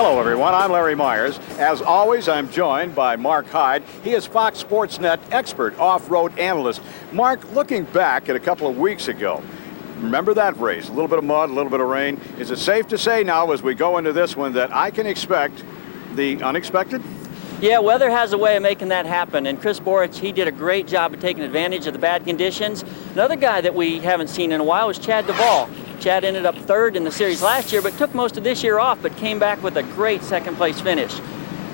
Hello, everyone. I'm Larry Myers. As always, I'm joined by Mark Hyde. He is Fox Sports Net expert, off-road analyst. Mark, looking back at a couple of weeks ago, remember that race? A little bit of mud, a little bit of rain. Is it safe to say now as we go into this one that I can expect the unexpected? Yeah, weather has a way of making that happen, and Chris Borich, he did a great job of taking advantage of the bad conditions. Another guy that we haven't seen in a while is Chad Duvall. Chad ended up third in the series last year, but took most of this year off, but came back with a great second-place finish.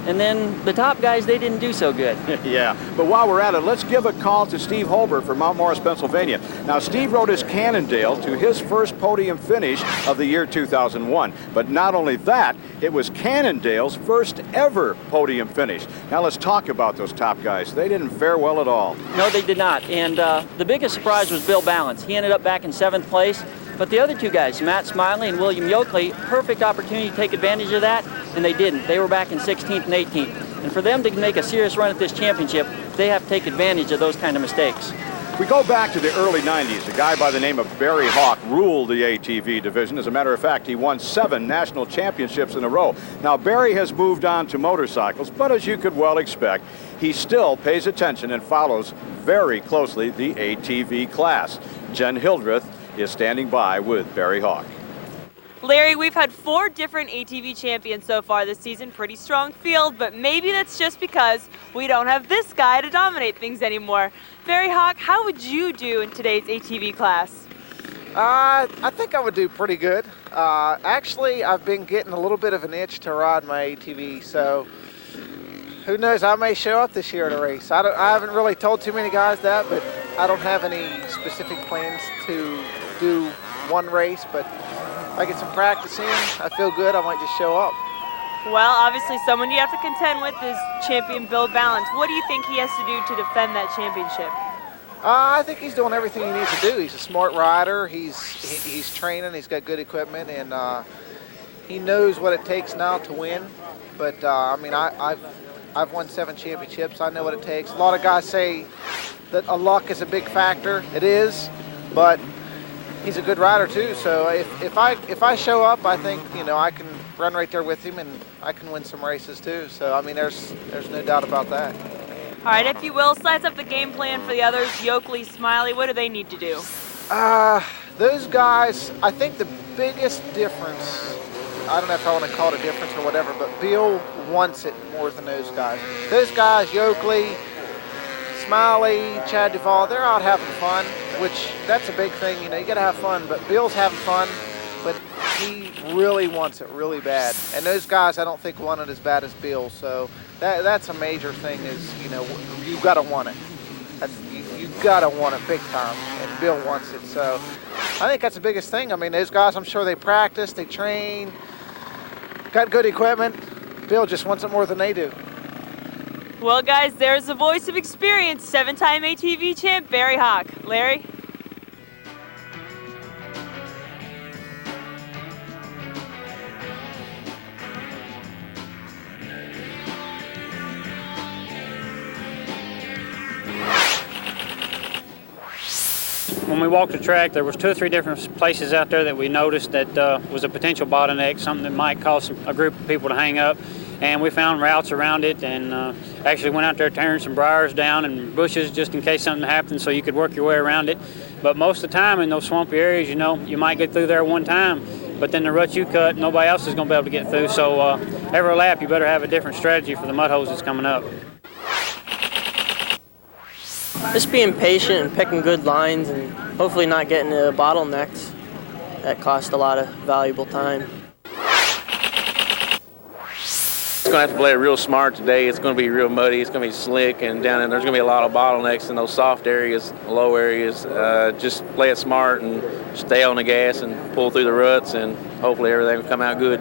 And then the top guys, they didn't do so good. Yeah, but while we're at it, let's give a call to Steve Holbert from Mount Morris, Pennsylvania. Now, Steve rode his Cannondale to his first podium finish of the year 2001. But not only that, it was Cannondale's first ever podium finish. Now, let's talk about those top guys. They didn't fare well at all. No, they did not. And the biggest surprise was Bill Balance. He ended up back in 7th place. But the other two guys, Matt Smiley and William Yoakley, perfect opportunity to take advantage of that, and they didn't. They were back in 16th and 18th. And for them to make a serious run at this championship, they have to take advantage of those kind of mistakes. If we go back to the early 90s, a guy by the name of Barry Hawk ruled the ATV division. As a matter of fact, he won 7 national championships in a row. Now, Barry has moved on to motorcycles, but as you could well expect, he still pays attention and follows very closely the ATV class. Jen Hildreth is standing by with Barry Hawk. Larry, we've had 4 different ATV champions so far this season. Pretty strong field, but maybe that's just because we don't have this guy to dominate things anymore. Barry Hawk, how would you do in today's ATV class? I think I would do pretty good. Actually, I've been getting a little bit of an itch to ride my ATV, so who knows, I may show up this year at a race. I haven't really told too many guys that, but I don't have any specific plans to do one race, but if I get some practice in, I feel good, I might just show up. Well, obviously someone you have to contend with is champion Bill Balance. What do you think he has to do to defend that championship? I think he's doing everything he needs to do. He's a smart rider, he's training, he's got good equipment, and he knows what it takes now to win. But I mean, I've won 7 championships, I know what it takes. A lot of guys say that luck is a big factor. It is, but he's a good rider too. So if I show up, I think, you know, I can run right there with him and I can win some races too. So I mean, there's no doubt about that. All right, if you will, slice up the game plan for the others. Yoakley, Smiley, what do they need to do? Those guys, I think the biggest difference, I don't know if I want to call it a difference or whatever, but Bill wants it more than those guys. Those guys, Yoakley, Smiley, Chad Duvall, they're out having fun, which that's a big thing, you know, you gotta have fun, but Bill's having fun, but he really wants it really bad. And those guys, I don't think want it as bad as Bill, so that's a major thing is, you know, you gotta want it. You gotta want it big time, and Bill wants it, so I think that's the biggest thing. I mean, those guys, I'm sure they practice, they train, got good equipment. Bill just wants it more than they do. Well, guys, there's the voice of experience, 7-time ATV champ, Barry Hawk. Larry? When we walked the track, there was 2 or 3 different places out there that we noticed that was a potential bottleneck, something that might cause a group of people to hang up. And we found routes around it and actually went out there tearing some briars down and bushes just in case something happened so you could work your way around it. But most of the time in those swampy areas, you know, you might get through there one time, but then the rut you cut, nobody else is going to be able to get through. So every lap, you better have a different strategy for the mud holes that's coming up. Just being patient and picking good lines and hopefully not getting into bottlenecks that cost a lot of valuable time. It's going to have to play it real smart today. It's going to be real muddy. It's going to be slick, and down there, there's going to be a lot of bottlenecks in those soft areas, low areas. Just play it smart and stay on the gas and pull through the ruts, and hopefully everything will come out good.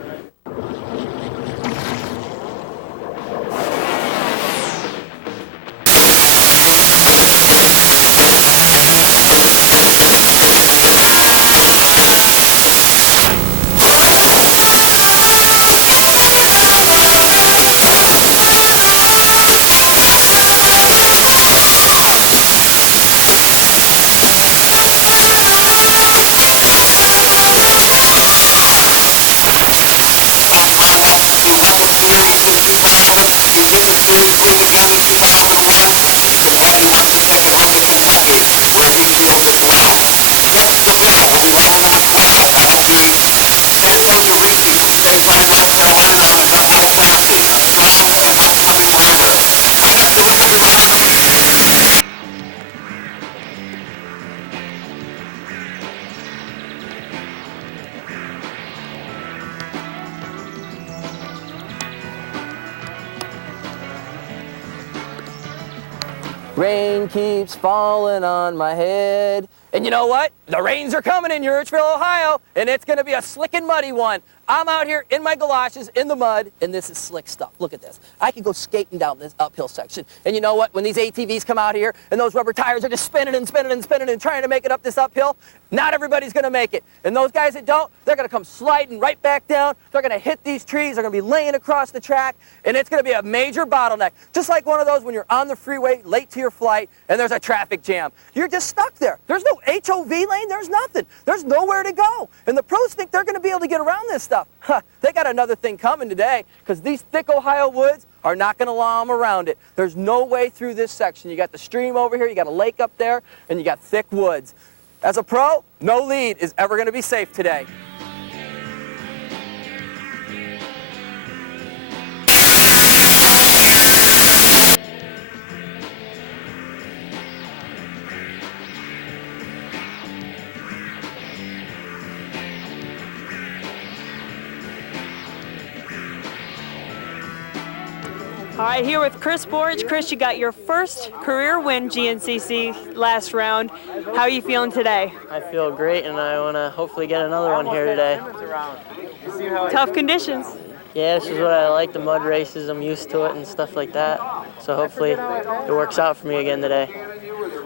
Rain keeps falling on my head. And you know what? The rains are coming in Urechville, Ohio, and it's gonna be a slick and muddy one. I'm out here in my galoshes in the mud, and this is slick stuff. Look at this. I could go skating down this uphill section. And you know what? When these ATVs come out here and those rubber tires are just spinning and spinning and spinning and trying to make it up this uphill, not everybody's gonna make it. And those guys that don't, they're gonna come sliding right back down. They're gonna hit these trees. They're gonna be laying across the track, and it's gonna be a major bottleneck. Just like one of those when you're on the freeway, late to your flight, and there's a traffic jam. You're just stuck there. There's no HOV lane. There's nothing. There's nowhere to go. And the pros think they're gonna be able to get around this stuff. Huh, they got another thing coming today, because these thick Ohio woods are not going to allow them around it. There's no way through this section. You got the stream over here, you got a lake up there, and you got thick woods. As a pro, no lead is ever going to be safe today. All right, here with Chris Borich. Chris, you got your first career win GNCC last round. How are you feeling today? I feel great, and I want to hopefully get another one here today. Tough conditions. Yeah, this is what I like, the mud races. I'm used to it and stuff like that. So hopefully it works out for me again today.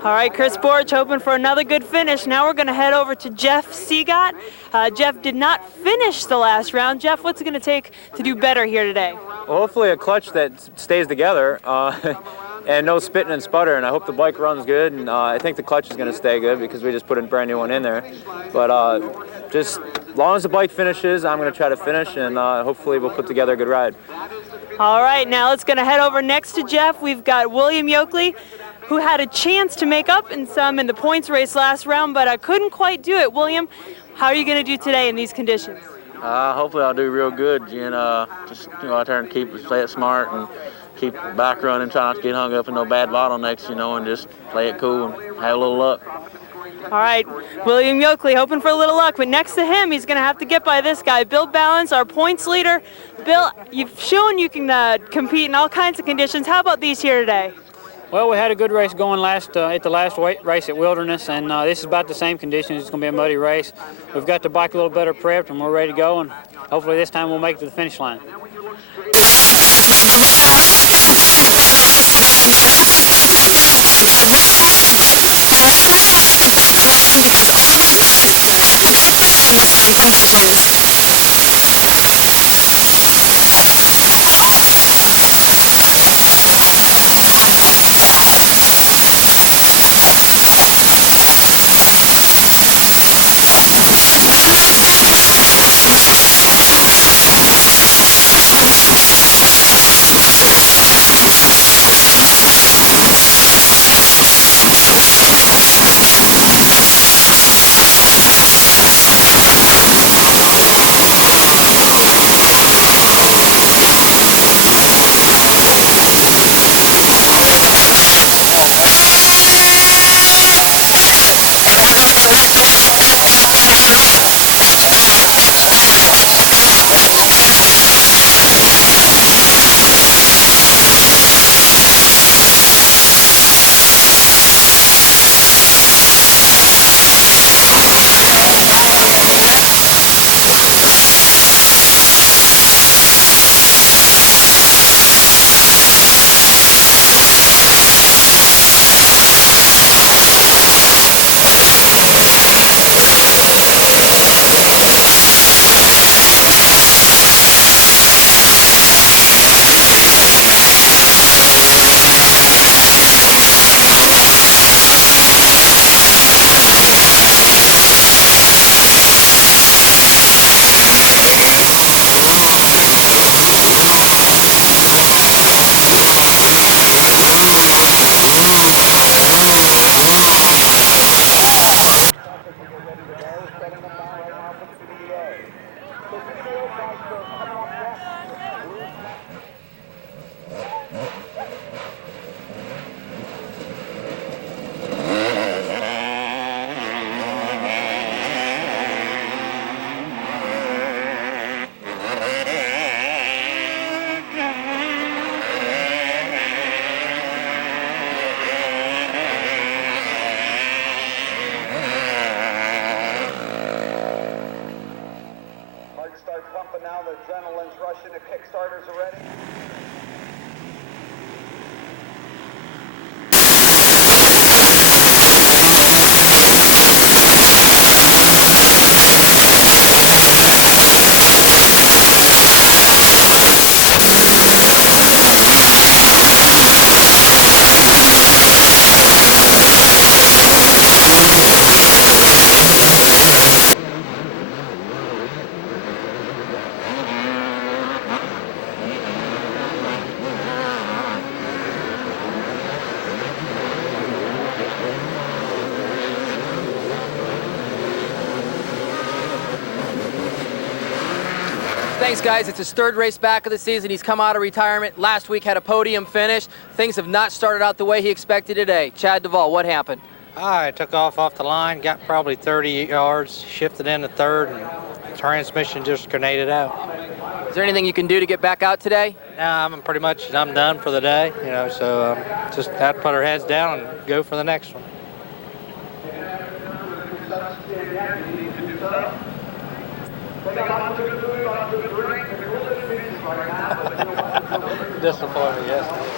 All right, Chris Borich hoping for another good finish. Now we're going to head over to Jeff Seagot. Jeff did not finish the last round. Jeff, what's it going to take to do better here today? Well, hopefully a clutch that stays together and no spitting and sputtering. I hope the bike runs good, and I think the clutch is going to stay good because we just put a brand new one in there. But just as long as the bike finishes, I'm going to try to finish, and hopefully we'll put together a good ride. All right, now let's going to head over next to Jeff. We've got William Yoakley, who had a chance to make up in the points race last round, but I couldn't quite do it. William, how are you going to do today in these conditions? Hopefully I'll do real good and just out there and play it smart and keep back running, try not to get hung up in no bad bottlenecks, and just play it cool and have a little luck. All right, William Yoakley hoping for a little luck, but next to him, he's going to have to get by this guy, Bill Balance, our points leader. Bill, you've shown you can compete in all kinds of conditions. How about these here today? Well, we had a good race going at the last race at Wilderness, and this is about the same conditions. It's going to be a muddy race. We've got the bike a little better prepped, and we're ready to go, and hopefully this time we'll make it to the finish line. Thanks, guys. It's his third race back of the season. He's come out of retirement. Last week had a podium finish. Things have not started out the way he expected today. Chad Duvall, what happened? I took off the line, got probably 30 yards, shifted into third, and the transmission just grenaded out. Is there anything you can do to get back out today? Now I'm done for the day, you know, so just have to put our heads down and go for the next one. Disappointing, yes.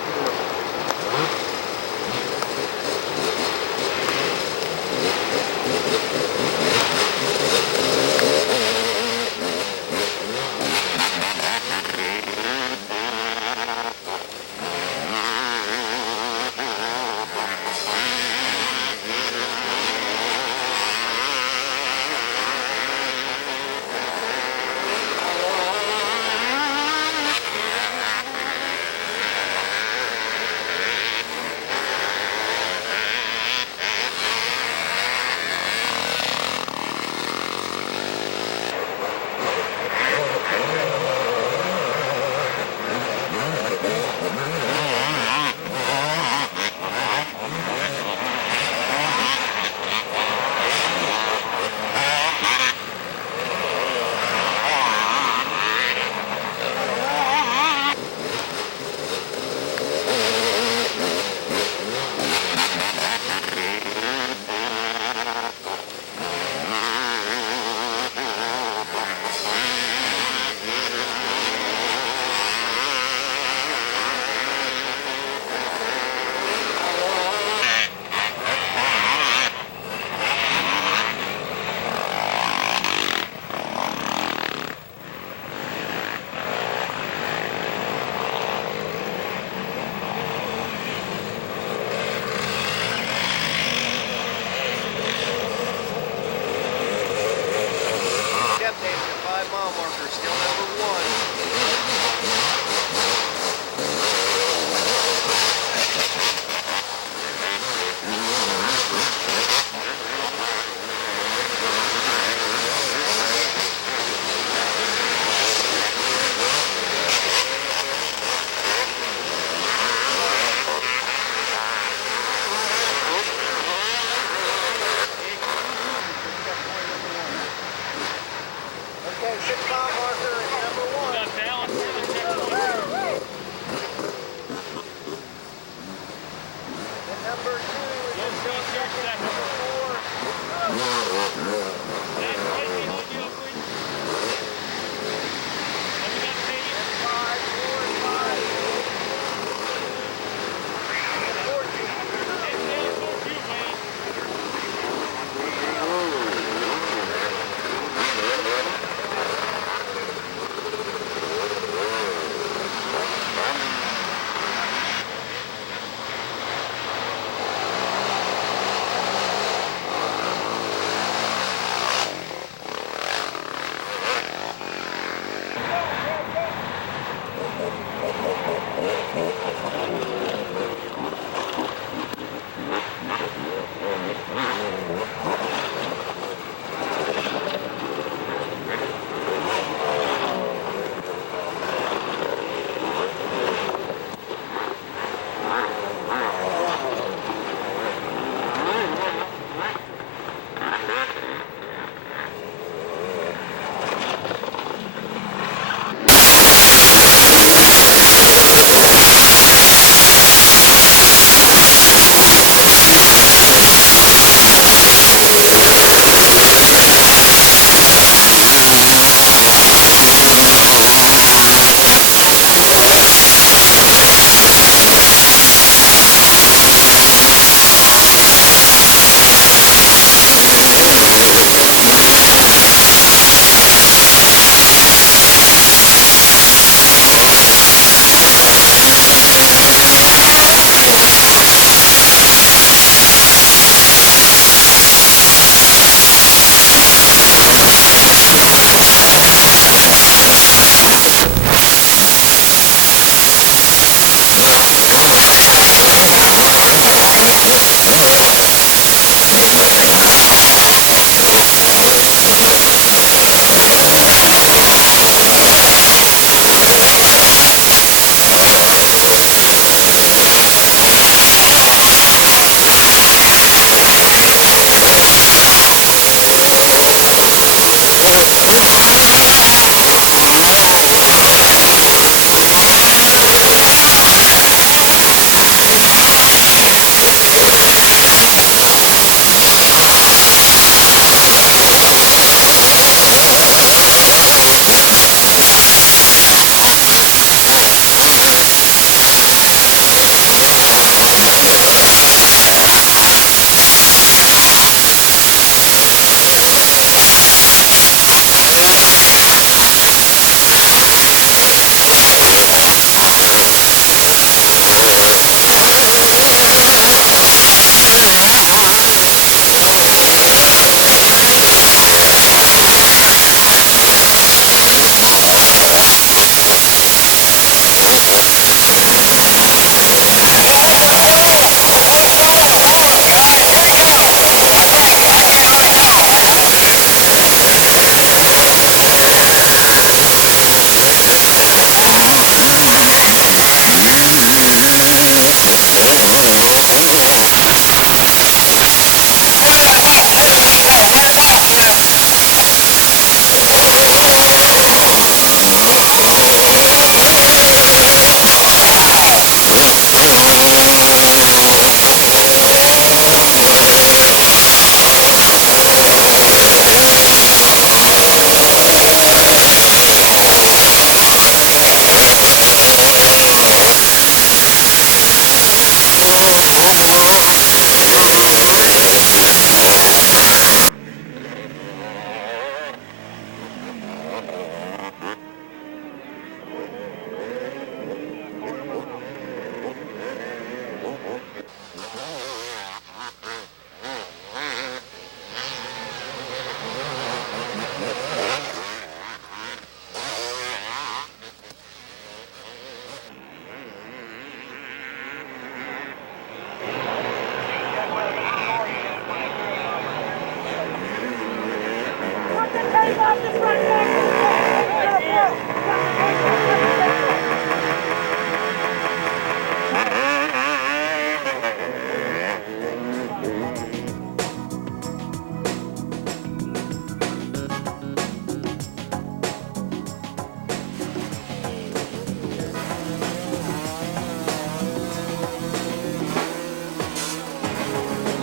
You're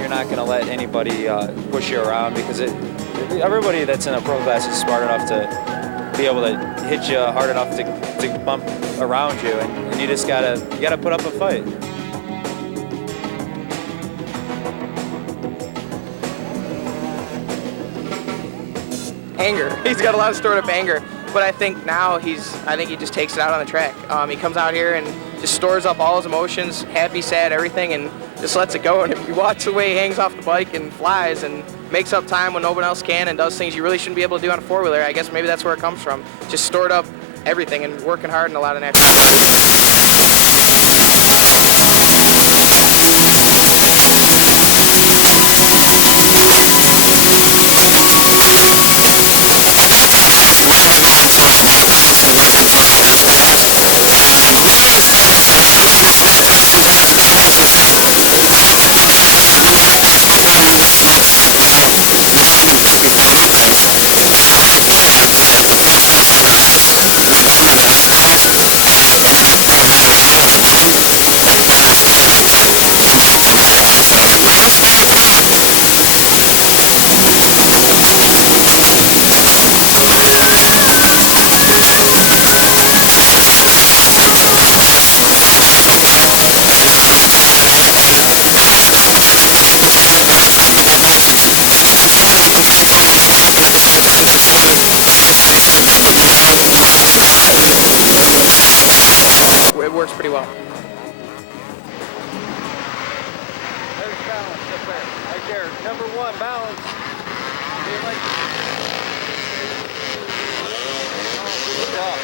not going to let anybody push you around because everybody that's in a pro class is smart enough to be able to hit you hard enough to bump around you, and you just gotta put up a fight. Anger. He's got a lot of stored up anger, but I think now he just takes it out on the track. He comes out here and just stores up all his emotions, happy, sad, everything, and just lets it go. And if you watch the way he hangs off the bike and flies and makes up time when nobody else can and does things you really shouldn't be able to do on a four-wheeler, I guess maybe that's where it comes from. Just stored up everything and working hard and a lot of natural. It works pretty well. There's balance up there. Right there. Number one, balance. Good job.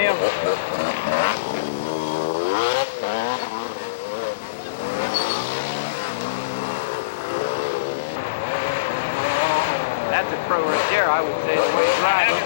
him. That's a pro right there, I would say, the way he's riding.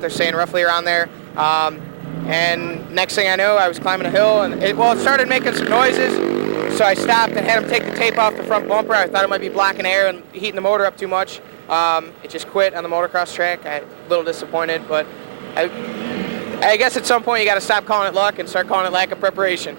They're saying roughly around there. And next thing I know, I was climbing a hill, and it started making some noises. So I stopped and had him take the tape off the front bumper. I thought it might be blocking air and heating the motor up too much. It just quit on the motocross track. I'm a little disappointed, but I guess at some point you got to stop calling it luck and start calling it lack of preparation.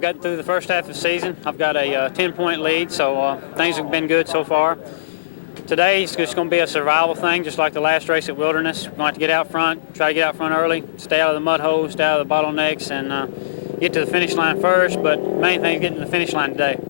We've gotten through the first half of the season. I've got a 10-point lead, so things have been good so far. Today it's just going to be a survival thing, just like the last race at Wilderness. We're going to have to get out front, try to get out front early, stay out of the mud holes, stay out of the bottlenecks, and get to the finish line first. But the main thing is getting to the finish line today.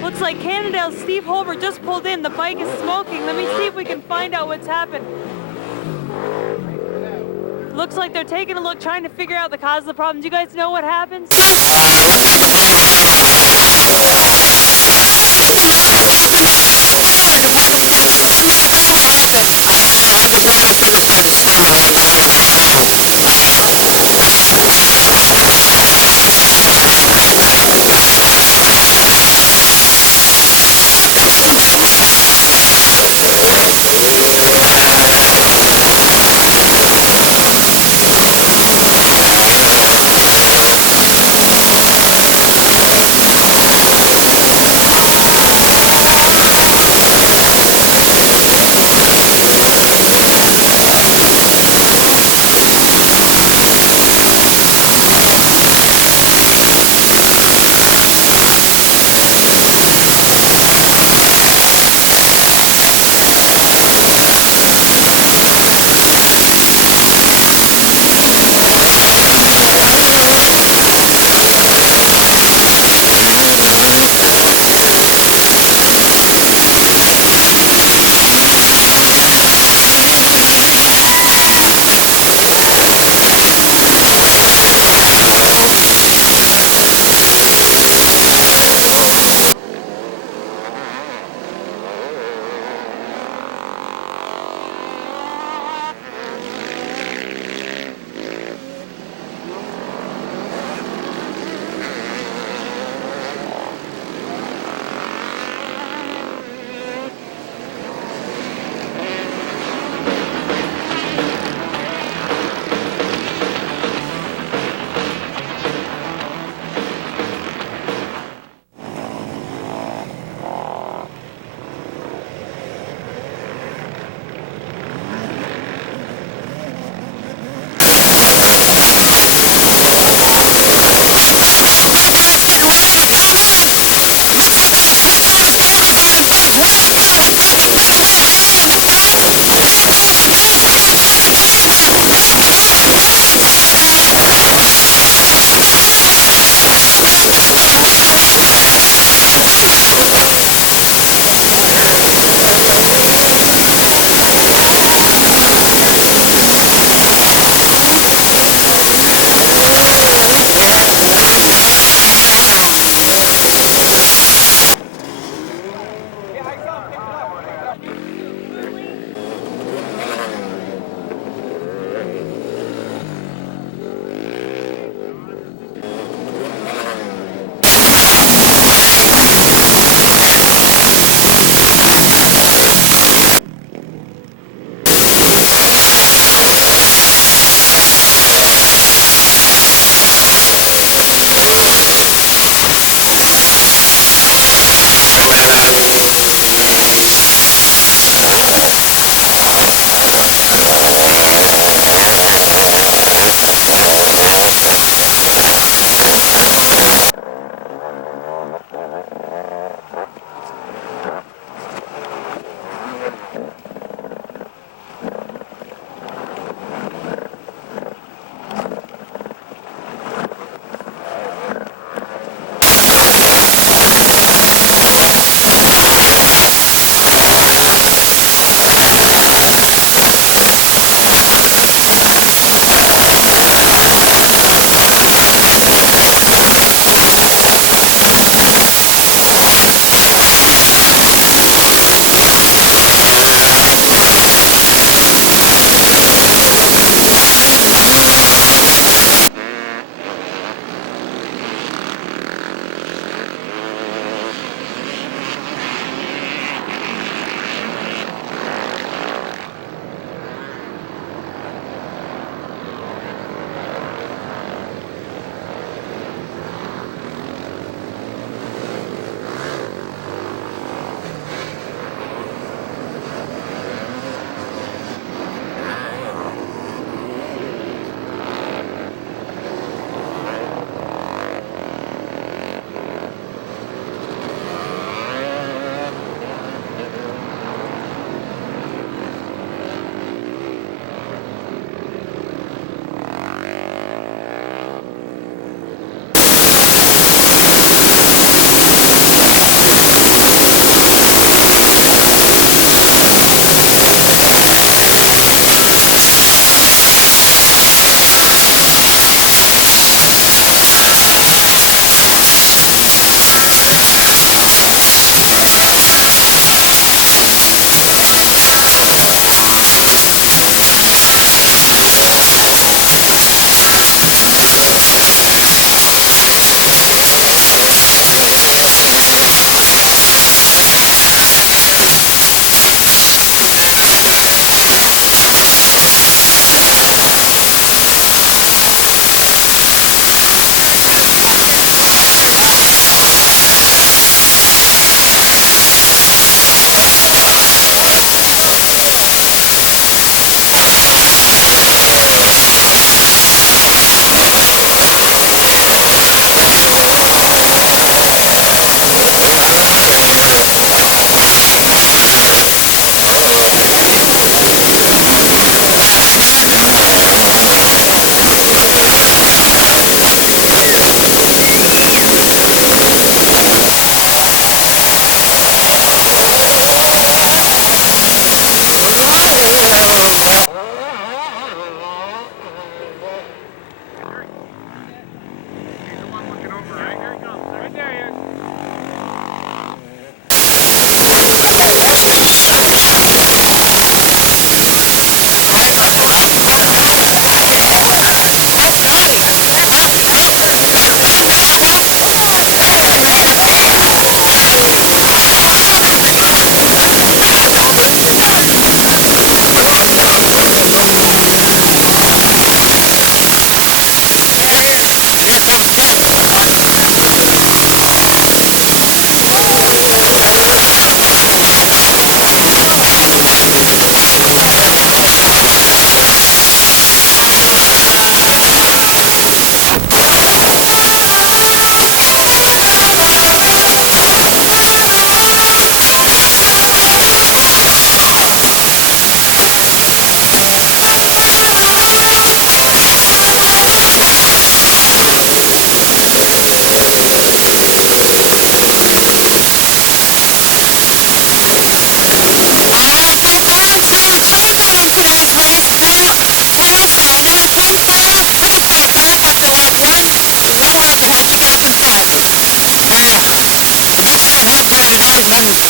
Looks like Cannondale's Steve Holbert just pulled in. The bike is smoking. Let me see if we can find out what's happened. Looks like they're taking a look, trying to figure out the cause of the problem. Do you guys know what happened?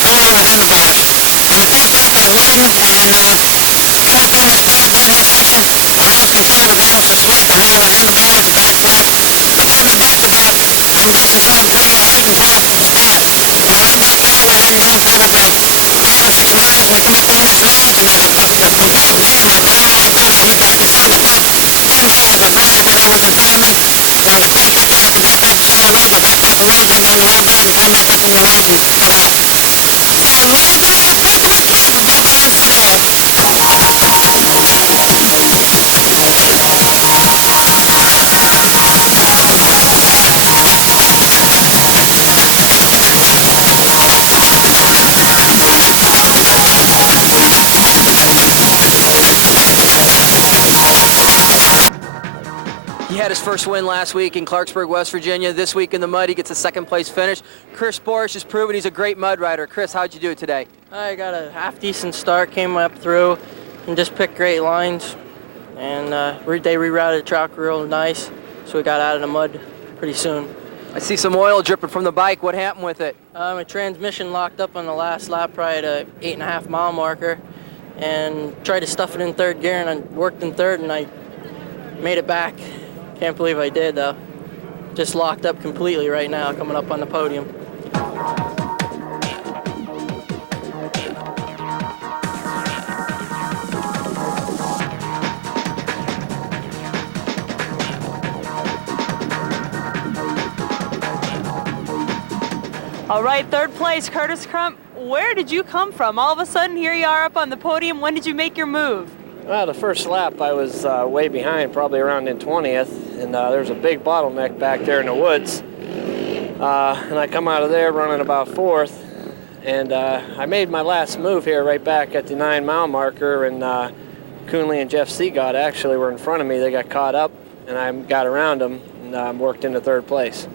Podium was in the back. And the first lap was running, and track limit started getting in second. A real conservative ramp this week, and then went in the ball at the back stretch. Before we got to that, them guys started bringing a sudden drop from spot. And when I got down there, I announced everybody, 5 or 6 riders would come up on this garage, and they would fight me, and they'd tell me like this, and you got this on the top 10 cars of Barry when he was in front of me. And the quick car had to back up 7 lanes or back up a lane, and on the outside and come back up in the lane and get out. So we ain't gonna have quick enough time to beat cars today. He had his first win last week in Clarksburg, West Virginia. This week in the mud, he gets a second place finish. Chris Borish has proven he's a great mud rider. Chris, how'd you do it today? I got a half-decent start, came up through, and just picked great lines. And they rerouted the track real nice, so we got out of the mud pretty soon. I see some oil dripping from the bike. What happened with it? My transmission locked up on the last lap, probably at a 8.5 mile marker, and tried to stuff it in third gear, and I worked in third, and I made it back. Can't believe I did, though. Just locked up completely right now, coming up on the podium. All right, third place, Curtis Crump. Where did you come from? All of a sudden, here you are up on the podium. When did you make your move? Well, the first lap I was way behind, probably around in 20th, and there was a big bottleneck back there in the woods. And I come out of there running about 4th, and I made my last move here right back at the 9 mile marker, and Coonley and Jeff Seagott actually were in front of me. They got caught up, and I got around them and worked into third place.